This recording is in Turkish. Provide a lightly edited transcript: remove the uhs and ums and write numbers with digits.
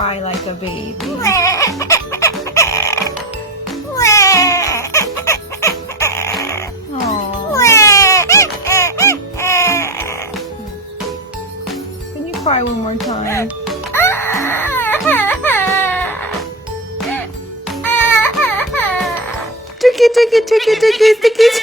cry like a baby. Can you cry one more time? Tricky, tricky, tricky, tricky, tricky.